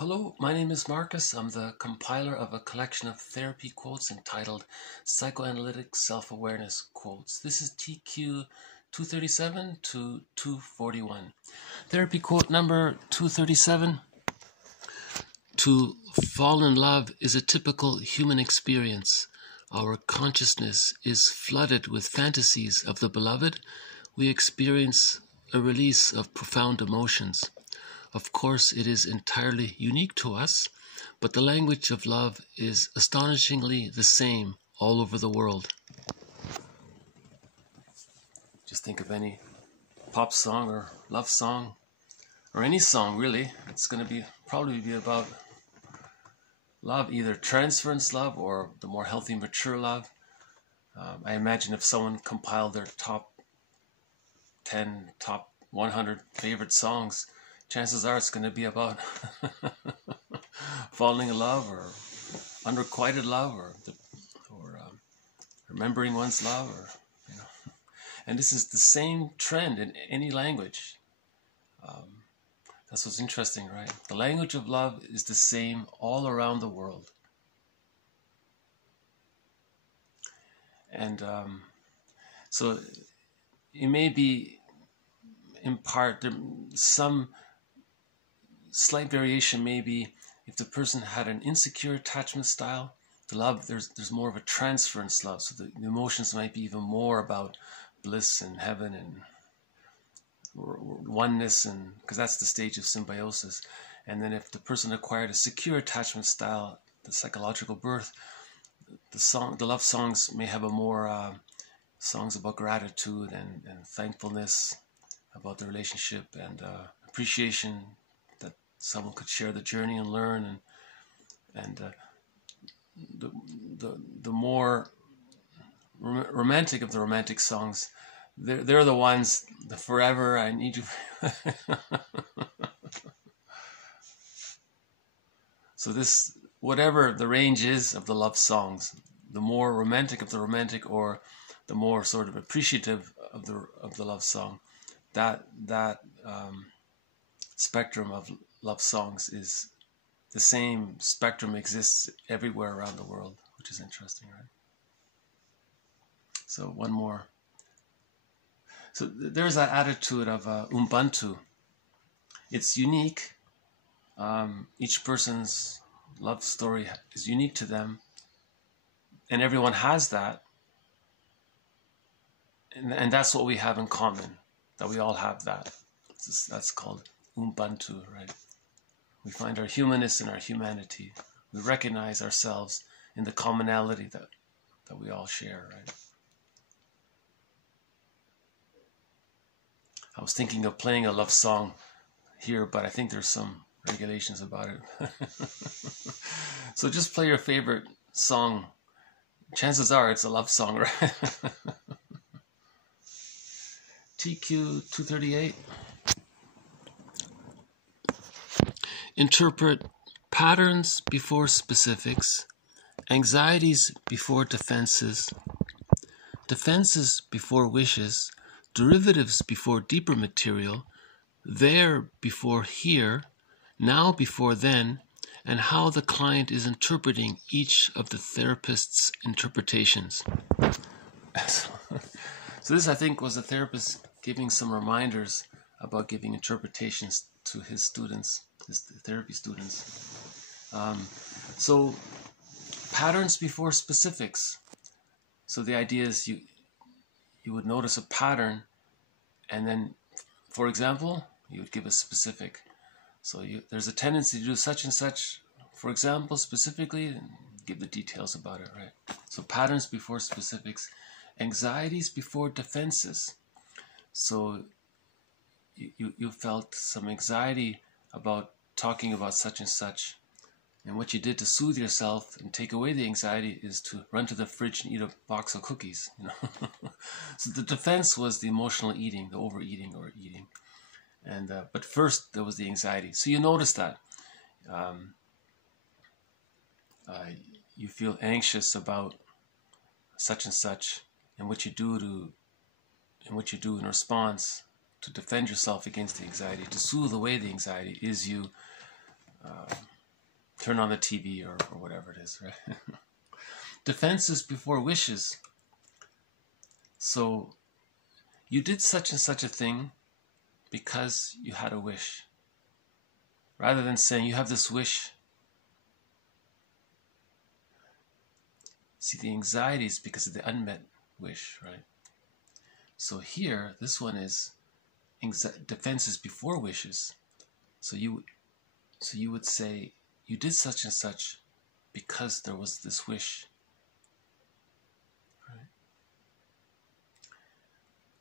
Hello, my name is Marcus. I'm the compiler of a collection of therapy quotes entitled Psychoanalytic Self-Awareness Quotes. This is TQ 237 to 241. Therapy quote number 237. To fall in love is a typical human experience. Our consciousness is flooded with fantasies of the beloved. We experience a release of profound emotions. Of course, it is entirely unique to us, but the language of love is astonishingly the same all over the world. Just think of any pop song or love song, or any song really. It's going to probably be about love, either transference love or the more healthy, mature love. I imagine if someone compiled their top 10, top 100 favorite songs, chances are it's going to be about falling in love or unrequited love or remembering one's love, And this is the same trend in any language. That's what's interesting, right? The language of love is the same all around the world. And so it may be, in part, some slight variation maybe if the person had an insecure attachment style. The love, there's more of a transference love, so the emotions might be even more about bliss and heaven and oneness, and because that's the stage of symbiosis. And then if the person acquired a secure attachment style, the psychological birth, the love songs may have a more songs about gratitude and thankfulness about the relationship and appreciation that someone could share the journey and learn, and the more romantic of the romantic songs, they're the ones, the forever I need you. So this, whatever the range is of the love songs, the more romantic of the romantic or the more sort of appreciative of the love song, that spectrum of love songs is the same spectrum exists everywhere around the world, which is interesting, right? So one more. So there's that attitude of Ubuntu. It's unique. Each person's love story is unique to them, and everyone has that. And that's what we have in common, that we all have that. That's called Ubuntu, right? We find our humanness in our humanity. We recognize ourselves in the commonality that we all share, right? I was thinking of playing a love song here, but I think there's some regulations about it. So just play your favorite song. Chances are it's a love song, right? TQ 238. Interpret patterns before specifics, anxieties before defenses, defenses before wishes, derivatives before deeper material, there before here, now before then, and how the client is interpreting each of the therapist's interpretations. So this, I think, was a therapist giving some reminders about giving interpretations to his students, his therapy students. So patterns before specifics. So the idea is you would notice a pattern, and then, for example, you would give a specific. So there's a tendency to do such and such, for example, specifically, and give the details about it, right? So patterns before specifics, anxieties before defenses. So you felt some anxiety about talking about such and such, and what you did to soothe yourself and take away the anxiety is to run to the fridge and eat a box of cookies. So the defense was the emotional eating, the overeating or eating, and but first there was the anxiety. So you notice that you feel anxious about such and such, and what you do in response to defend yourself against the anxiety, to soothe away the anxiety, is you turn on the TV or whatever it is, right? Defenses before wishes. So you did such and such a thing because you had a wish. Rather than saying you have this wish. See, the anxiety is because of the unmet wish, right? So here, this one is defenses before wishes. So you would say, you did such and such because there was this wish. Right?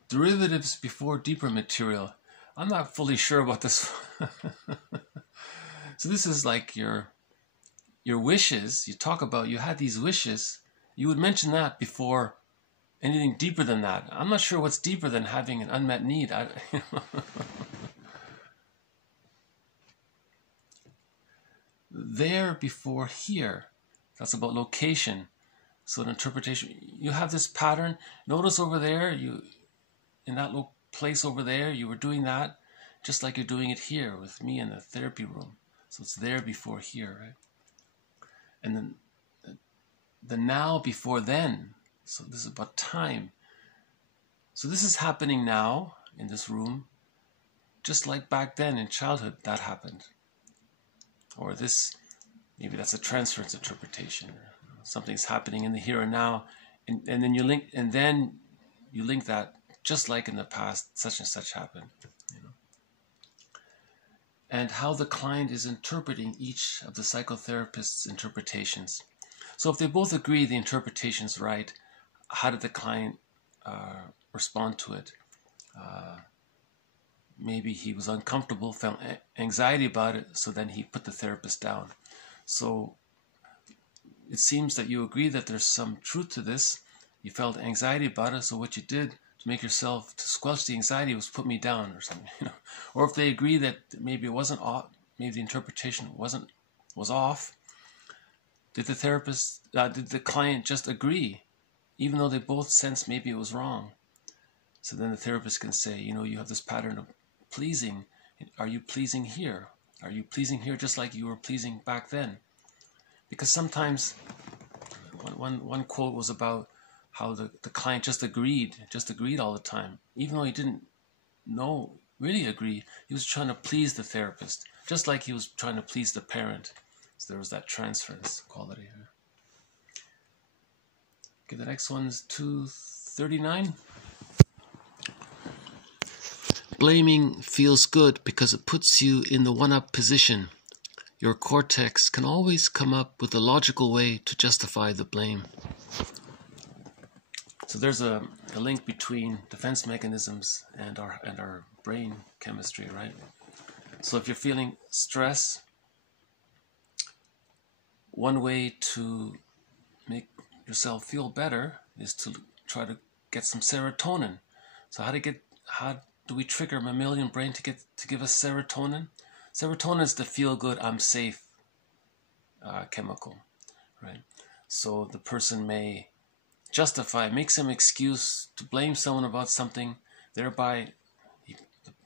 Derivatives before deeper material. I'm not fully sure about this. So this is like your wishes. You talk about you had these wishes. You would mention that before anything deeper than that. I'm not sure what's deeper than having an unmet need. There before here. That's about location. So an interpretation. You have this pattern. Notice over there, in that little place over there, you were doing that just like you're doing it here with me in the therapy room. So it's there before here, right? And then the now before then. So this is about time. So this is happening now in this room, just like back then in childhood that happened. Or this, maybe that's a transference interpretation. Something's happening in the here and now, and then you link that just like in the past, such and such happened. You know? And how the client is interpreting each of the psychotherapist's interpretations. So if they both agree the interpretation's right, how did the client respond to it? Maybe he was uncomfortable, felt anxiety about it, so then he put the therapist down. So it seems that you agree that there's some truth to this. You felt anxiety about it, so what you did to make yourself, to squelch the anxiety, was put me down or something. You know? Or if they agree that maybe it wasn't off, maybe the interpretation was off, did the client just agree, even though they both sense maybe it was wrong? So then the therapist can say, you know, you have this pattern of pleasing. Are you pleasing here? Are you pleasing here just like you were pleasing back then? Because sometimes, one quote was about how the client just agreed all the time. Even though he didn't really agree, he was trying to please the therapist, just like he was trying to please the parent. So there was that transference quality here. Okay, the next one's 239. Blaming feels good because it puts you in the one-up position. Your cortex can always come up with a logical way to justify the blame. So there's a link between defense mechanisms and our brain chemistry, right? So if you're feeling stress, one way to make yourself feel better is to try to get some serotonin. So how do we trigger mammalian brain to give us serotonin? Serotonin is the feel-good, I'm safe chemical, right? So the person may make some excuse to blame someone about something, thereby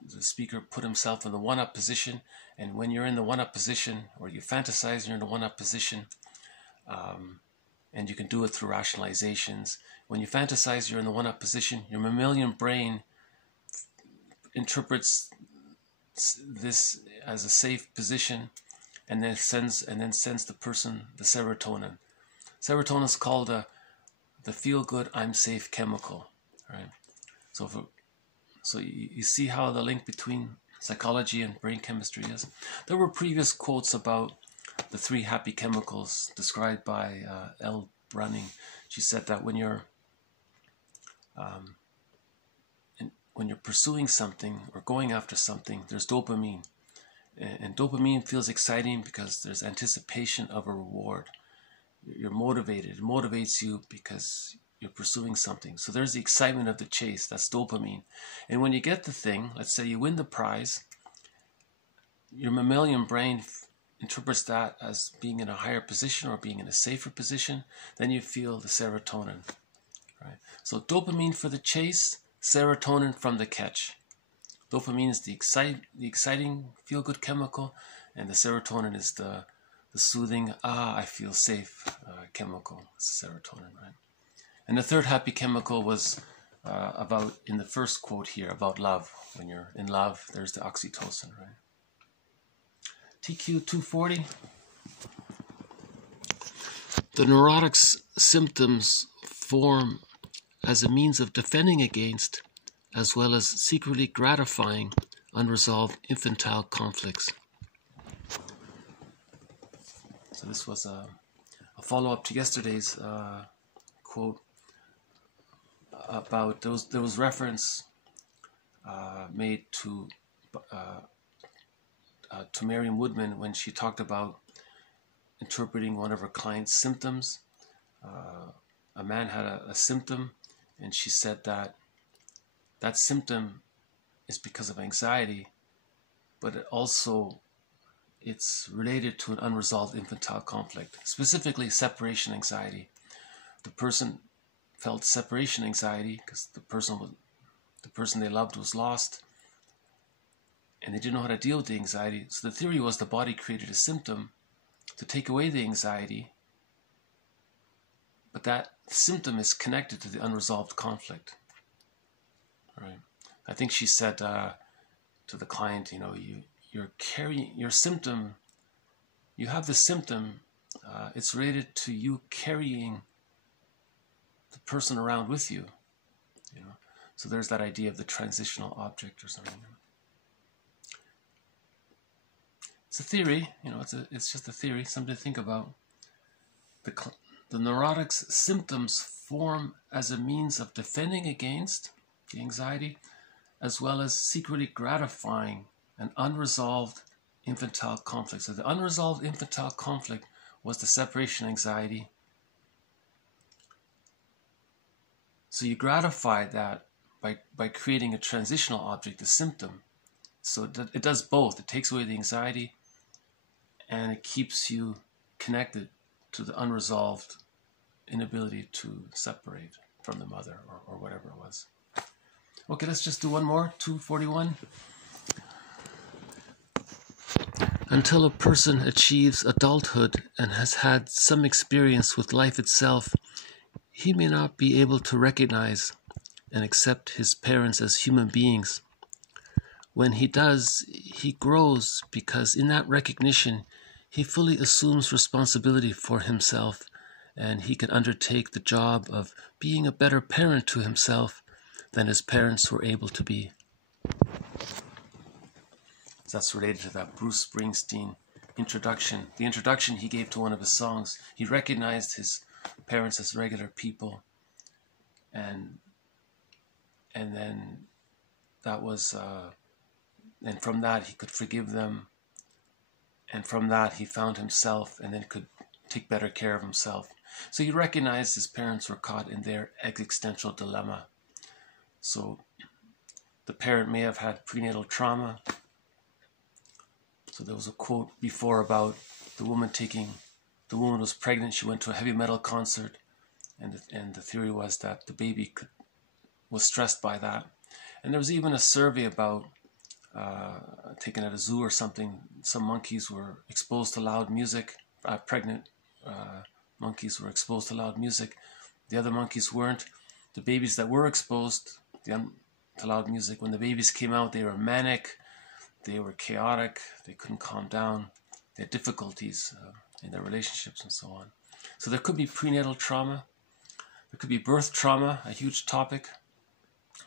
the speaker put himself in the one-up position. And when you're in the one-up position, or you fantasize you're in the one-up position, and you can do it through rationalizations. When you fantasize you're in the one-up position, your mammalian brain interprets this as a safe position, and then sends the person the serotonin. Serotonin is called the feel-good, I'm safe chemical, right? So you see how the link between psychology and brain chemistry is. There were previous quotes about the 3 happy chemicals described by Breuning. She said that when you're pursuing something or going after something, there's dopamine. And dopamine feels exciting because there's anticipation of a reward. You're motivated. It motivates you because you're pursuing something. So there's the excitement of the chase. That's dopamine. And when you get the thing, let's say you win the prize, your mammalian brain interprets that as being in a higher position or being in a safer position. Then you feel the serotonin. Right? So dopamine for the chase, serotonin from the catch. Dopamine is the exciting feel-good chemical, and the serotonin is the the soothing, I feel safe chemical, serotonin, right? And the third happy chemical was about, in the first quote here, about love. When you're in love, there's the oxytocin, right? TQ 240. The neurotic's symptoms form as a means of defending against, as well as secretly gratifying, unresolved infantile conflicts. So this was a follow-up to yesterday's quote about there was reference made to Marion Woodman when she talked about interpreting one of her client's symptoms. A man had a symptom, and she said that that symptom is because of anxiety, but it's related to an unresolved infantile conflict, specifically separation anxiety. The person felt separation anxiety because the person they loved was lost, and they didn't know how to deal with the anxiety. So the theory was the body created a symptom to take away the anxiety, but that symptom is connected to the unresolved conflict. Right? I think she said to the client, you're carrying your symptom. You have the symptom. It's related to you carrying the person around with you. So there's that idea of the transitional object or something. It's a theory, it's just a theory, something to think about. The neurotic's symptoms form as a means of defending against the anxiety, as well as secretly gratifying an unresolved infantile conflict. So the unresolved infantile conflict was the separation anxiety. So you gratify that by creating a transitional object, the symptom. So it does both. It takes away the anxiety, and it keeps you connected to the unresolved inability to separate from the mother or whatever it was. Okay, let's just do one more, 241. Until a person achieves adulthood and has had some experience with life itself, he may not be able to recognize and accept his parents as human beings. When he does, he grows because in that recognition, he fully assumes responsibility for himself, and he can undertake the job of being a better parent to himself than his parents were able to be. That's related to that Bruce Springsteen introduction. The introduction he gave to one of his songs. He recognized his parents as regular people, and then that was, and from that he could forgive them, and from that he found himself, and then could take better care of himself. So he recognized his parents were caught in their existential dilemma. So the parent may have had prenatal trauma. So there was a quote before about the woman was pregnant, she went to a heavy metal concert, and the theory was that the baby was stressed by that. And there was even a survey about, taken at a zoo or something, some monkeys were exposed to loud music, pregnant monkeys were exposed to loud music, the other monkeys weren't. The babies that were exposed to loud music, when the babies came out, they were manic, they were chaotic, they couldn't calm down, they had difficulties in their relationships and so on. So there could be prenatal trauma, there could be birth trauma, a huge topic.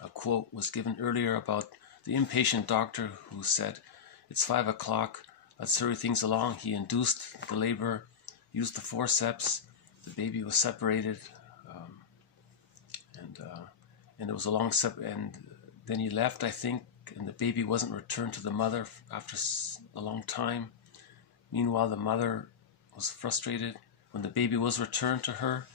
A quote was given earlier about the inpatient doctor who said, "It's 5 o'clock, let's hurry things along." He induced the labor, used the forceps, the baby was separated, and there was a long and then he left, I think, and the baby wasn't returned to the mother after a long time. Meanwhile, the mother was frustrated. When the baby was returned to her,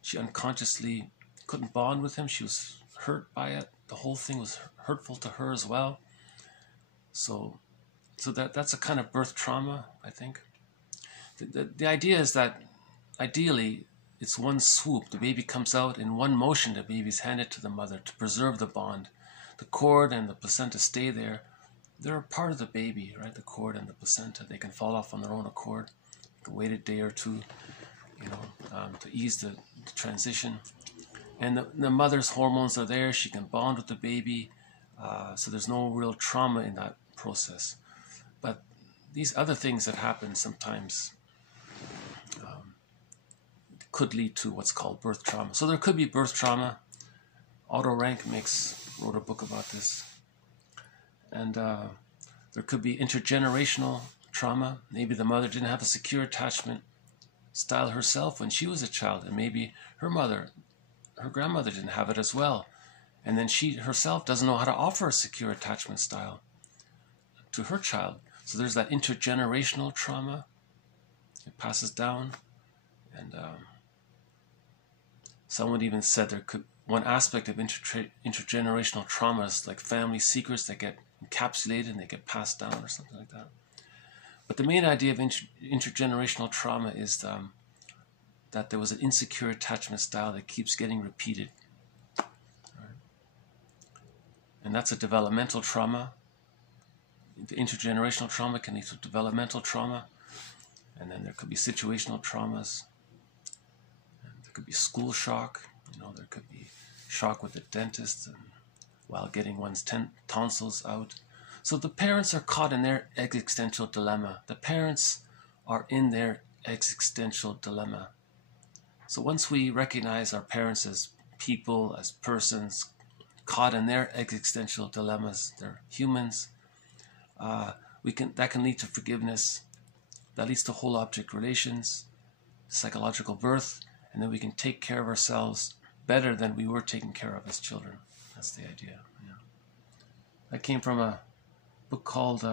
she unconsciously couldn't bond with him. She was hurt by it. The whole thing was hurtful to her as well. So that's a kind of birth trauma, I think. The idea is that ideally it's one swoop. The baby comes out in one motion. The baby's handed to the mother to preserve the bond. The cord and the placenta stay there. They're a part of the baby, right? The cord and the placenta. They can fall off on their own accord. can wait a day or two, to ease the transition. And the mother's hormones are there. She can bond with the baby. So there's no real trauma in that process. But these other things that happen sometimes could lead to what's called birth trauma. So there could be birth trauma. Otto Rank wrote a book about this. And there could be intergenerational trauma. Maybe the mother didn't have a secure attachment style herself when she was a child, and maybe her grandmother didn't have it as well. And then she herself doesn't know how to offer a secure attachment style to her child. So there's that intergenerational trauma. It passes down. And someone even said one aspect of intergenerational trauma is like family secrets that get encapsulated and they get passed down or something like that. But the main idea of intergenerational trauma is that there was an insecure attachment style that keeps getting repeated. Right? And that's a developmental trauma. The intergenerational trauma can lead to developmental trauma. And then there could be situational traumas. And there could be school shock. There could be shock with the dentist and while getting one's tonsils out. So the parents are caught in their existential dilemma. The parents are in their existential dilemma. So once we recognize our parents as people, as persons, caught in their existential dilemmas, they're humans, that can lead to forgiveness. That leads to whole object relations, psychological birth, and then we can take care of ourselves better than we were taken care of as children. That's the idea. Yeah. That came from a book called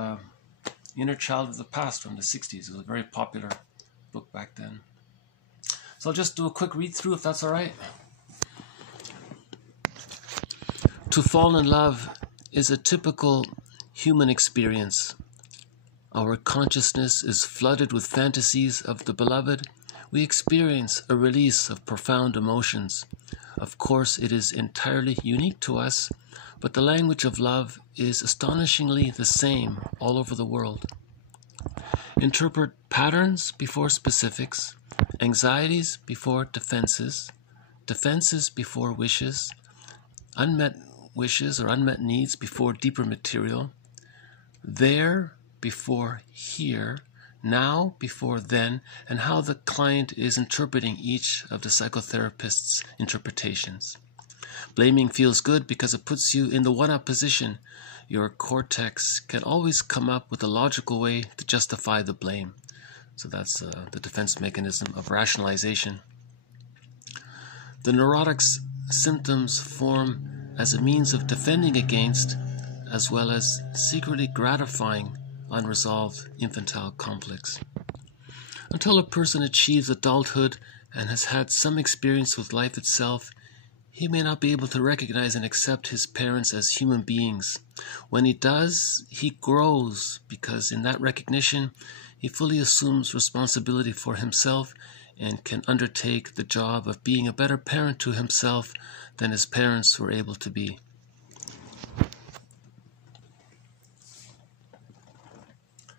Inner Child of the Past from the 60s. It was a very popular book back then. So I'll just do a quick read through if that's all right. To fall in love is a typical human experience. Our consciousness is flooded with fantasies of the beloved. We experience a release of profound emotions. Of course, it is entirely unique to us, but the language of love is astonishingly the same all over the world. Interpret patterns before specifics, anxieties before defenses, defenses before wishes, unmet wishes or unmet needs before deeper material, there before here, now before then, and how the client is interpreting each of the psychotherapist's interpretations. Blaming feels good because it puts you in the one-up position. Your cortex can always come up with a logical way to justify the blame. So that's the defense mechanism of rationalization. The neurotic's symptoms form as a means of defending against, as well as secretly gratifying, unresolved infantile conflicts. Until a person achieves adulthood and has had some experience with life itself, he may not be able to recognize and accept his parents as human beings. When he does, he grows, because in that recognition, he fully assumes responsibility for himself and can undertake the job of being a better parent to himself than his parents were able to be.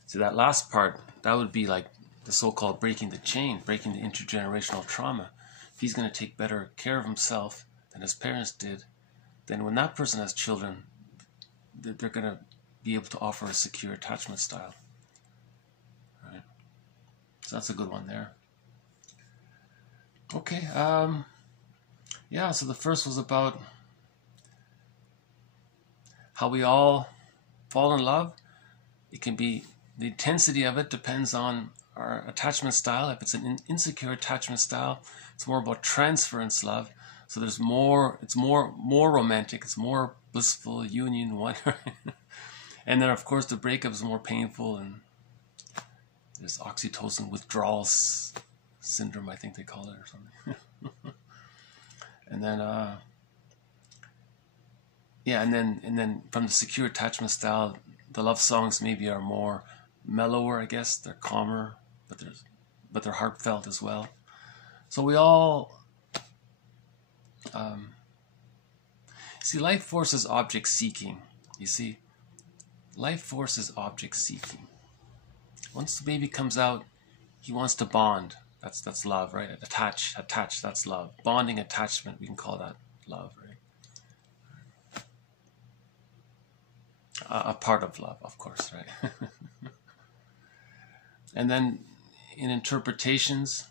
So that last part, that would be like the so-called breaking the chain, breaking the intergenerational trauma. If he's going to take better care of himself than his parents did, then when that person has children, they're going to be able to offer a secure attachment style. Right? So that's a good one there. Okay, yeah, so the first was about how we all fall in love. It can be, the intensity of it depends on our attachment style. If it's an insecure attachment style, it's more about transference love. So there's more, it's more romantic, it's more blissful, union, wonder. And then of course the breakup is more painful, and there's oxytocin withdrawal syndrome, I think they call it, or something. And then yeah, and then from the secure attachment style, the love songs maybe are more mellower, I guess. They're calmer, but they're heartfelt as well. So we all see, life force is object seeking. You see, life force is object seeking. Once the baby comes out, he wants to bond. That's love, right? Attach, that's love. Bonding, attachment, we can call that love, right? A part of love, of course, right? And then in interpretations,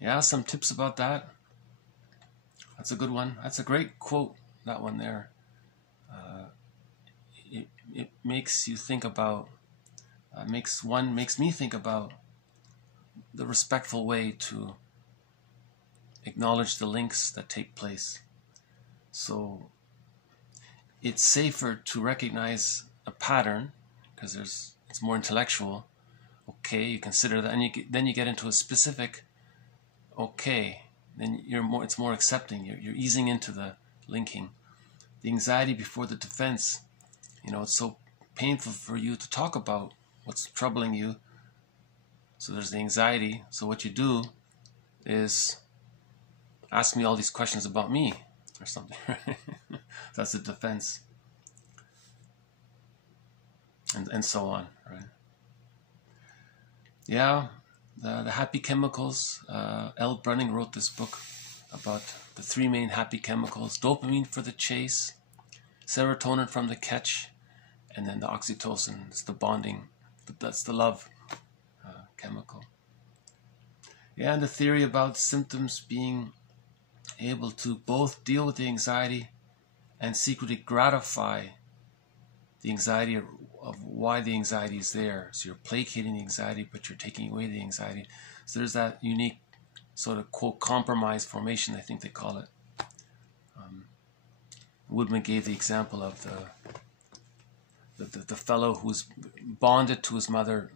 yeah, some tips about that. That's a good one. That's a great quote, that one there. It makes you think about, makes me think about the respectful way to acknowledge the links that take place. So it's safer to recognize a pattern because it's more intellectual. Okay, you consider that, and then you get into a specific. Okay, then it's more accepting. You're easing into the linking. The anxiety before the defense. It's so painful for you to talk about what's troubling you. So there's the anxiety. So what you do is ask me all these questions about me or something. That's the defense. And so on, right? Yeah, the happy chemicals. Breuning wrote this book about the 3 main happy chemicals. Dopamine for the chase, serotonin from the catch, and then the oxytocin is the bonding. That's the love chemical. Yeah, and the theory about symptoms being able to both deal with the anxiety and secretly gratify the anxiety of why the anxiety is there. So you're placating the anxiety, but you're taking away the anxiety. So there's that unique sort of, quote, compromise formation, I think they call it. Woodman gave the example of the fellow who was bonded to his mother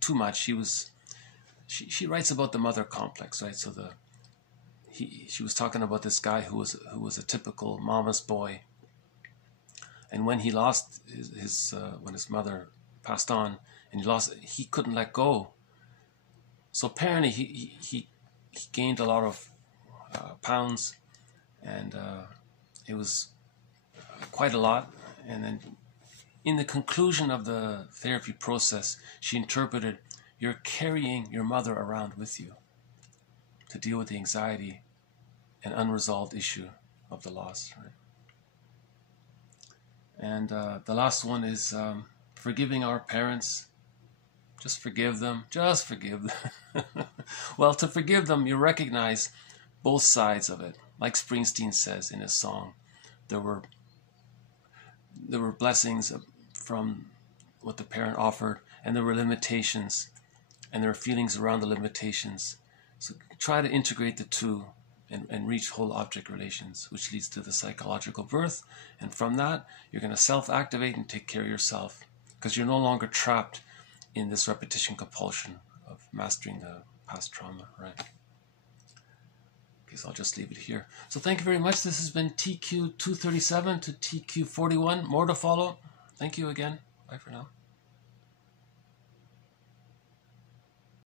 too much. She writes about the mother complex, right? So she was talking about this guy who was a typical mama's boy, and when he lost when his mother passed on, and he couldn't let go. So apparently he gained a lot of pounds, and it was quite a lot. And then in the conclusion of the therapy process, she interpreted, you're carrying your mother around with you to deal with the anxiety and unresolved issue of the loss, right? And the last one is forgiving our parents. Just forgive them. Just forgive them. Well, to forgive them, you recognize both sides of it. Like Springsteen says in his song, there were blessings from what the parent offered, and there were limitations, and there are feelings around the limitations. So try to integrate the two and reach whole object relations, which leads to the psychological birth. And from that, you're going to self-activate and take care of yourself, because you're no longer trapped in this repetition compulsion of mastering the past trauma, right? Okay, so I'll just leave it here. So thank you very much. This has been TQ 237 to TQ 41. More to follow. Thank you again. Bye for now.